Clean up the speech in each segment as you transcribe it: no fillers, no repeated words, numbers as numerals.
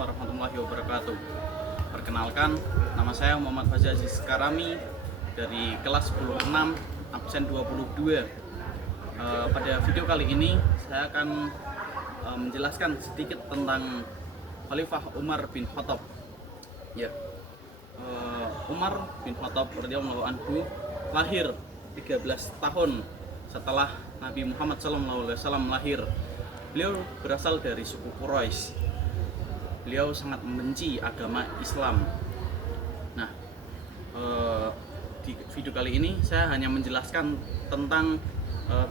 warahmatullahi wabarakatuh. Perkenalkan, nama saya Muhammad Fazil Aziz Karami dari kelas 10-6 absen 22. Pada video kali ini saya akan menjelaskan sedikit tentang Khalifah Umar bin Khattab. Ya, Umar bin Khattab radhiyallahu anhu lahir 13 tahun setelah Nabi Muhammad SAW lahir. Beliau berasal dari suku Quraisy. Beliau sangat membenci agama Islam. Nah, di video kali ini saya hanya menjelaskan tentang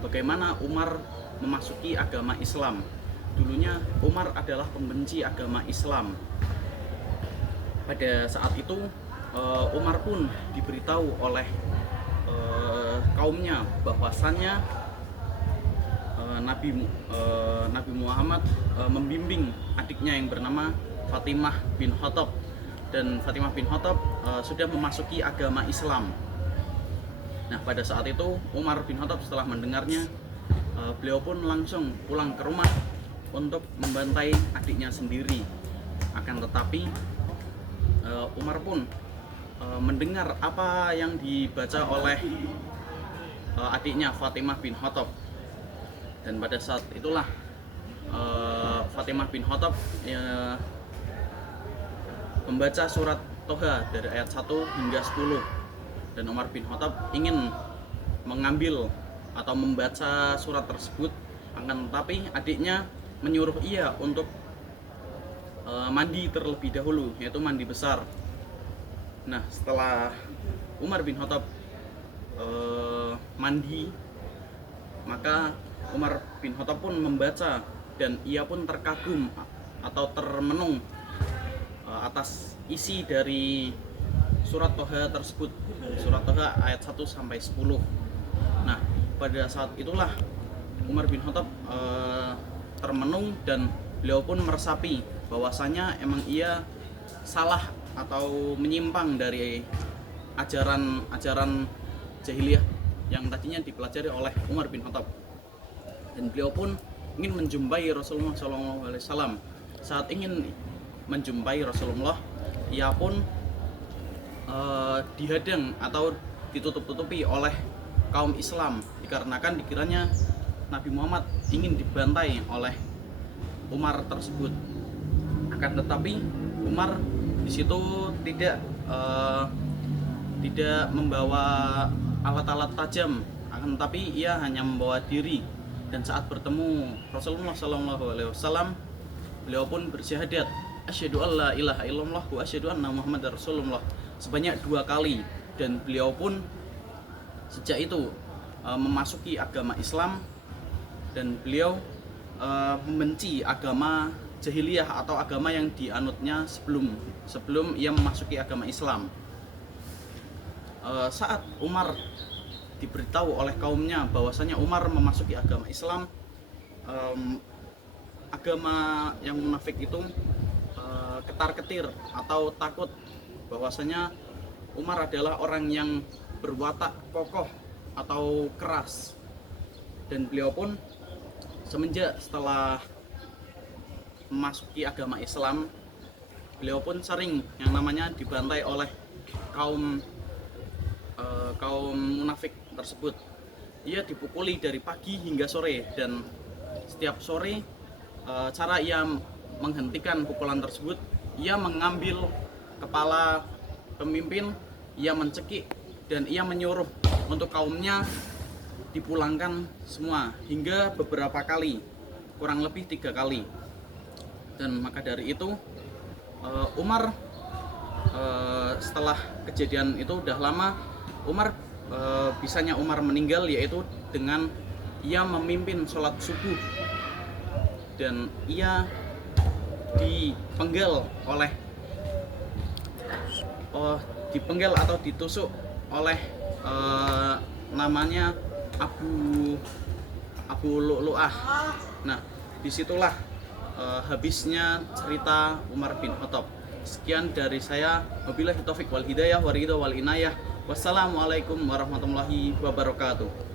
bagaimana Umar memasuki agama Islam. Dulunya Umar adalah pembenci agama Islam. Pada saat itu Umar pun diberitahu oleh kaumnya bahwasannya Nabi Muhammad membimbing adiknya yang bernama Fatimah bin Khattab, dan Fatimah bin Khattab sudah memasuki agama Islam. Nah, pada saat itu Umar bin Khattab setelah mendengarnya, beliau pun langsung pulang ke rumah untuk membantai adiknya sendiri. Akan tetapi Umar pun mendengar apa yang dibaca oleh adiknya Fatimah bin Khattab. Dan pada saat itulah Fatimah bin Khattab membaca surat Toha dari ayat 1 hingga 10. Dan Umar bin Khattab ingin mengambil atau membaca surat tersebut, akan tetapi adiknya menyuruh ia untuk mandi terlebih dahulu, yaitu mandi besar. Nah, setelah Umar bin Khattab mandi, maka Umar bin Khattab pun membaca, dan ia pun terkagum atau termenung atas isi dari surat Toha tersebut, surat Toha ayat 1 sampai 10. Nah, pada saat itulah Umar bin Khattab termenung, dan beliau pun meresapi bahwasanya emang ia salah atau menyimpang dari ajaran jahiliyah yang tadinya dipelajari oleh Umar bin Khattab. Dan beliau pun ingin menjumpai Rasulullah SAW. Saat ingin menjumpai Rasulullah, ia pun dihadang atau ditutup-tutupi oleh kaum Islam, dikarenakan dikiranya Nabi Muhammad ingin dibantai oleh Umar tersebut. Akan tetapi Umar di situ tidak membawa alat-alat tajam, akan tetapi ia hanya membawa diri. Dan saat bertemu Rasulullah SAW, beliau pun bersyahadat, asyhadu alla ilaha illallah wa asyhadu anna muhammadar rasulullah, sebanyak 2 kali. Dan beliau pun sejak itu memasuki agama Islam, dan beliau membenci agama jahiliyah atau agama yang dianutnya sebelum ia memasuki agama Islam. Saat Umar diberitahu oleh kaumnya bahwasanya Umar memasuki agama Islam, agama yang munafik itu ketar-ketir atau takut bahwasanya Umar adalah orang yang berwatak kokoh atau keras. Dan beliau pun semenjak setelah memasuki agama Islam, beliau pun sering yang namanya dibantai oleh kaum munafik tersebut. Ia dipukuli dari pagi hingga sore, dan setiap sore cara ia menghentikan pukulan tersebut, ia mengambil kepala pemimpin, ia mencekik, dan ia menyuruh untuk kaumnya dipulangkan semua, hingga beberapa kali, kurang lebih 3 kali. Dan maka dari itu Umar setelah kejadian itu udah lama, bisanya Umar meninggal yaitu dengan ia memimpin sholat subuh, dan ia dipenggal atau ditusuk oleh namanya Abu Lu'lu'ah. Nah, disitulah habisnya cerita Umar bin Khattab. Sekian dari saya, wabillahi taufik wal hidayah wa ridha wal inayah. Wassalamualaikum warahmatullahi wabarakatuh.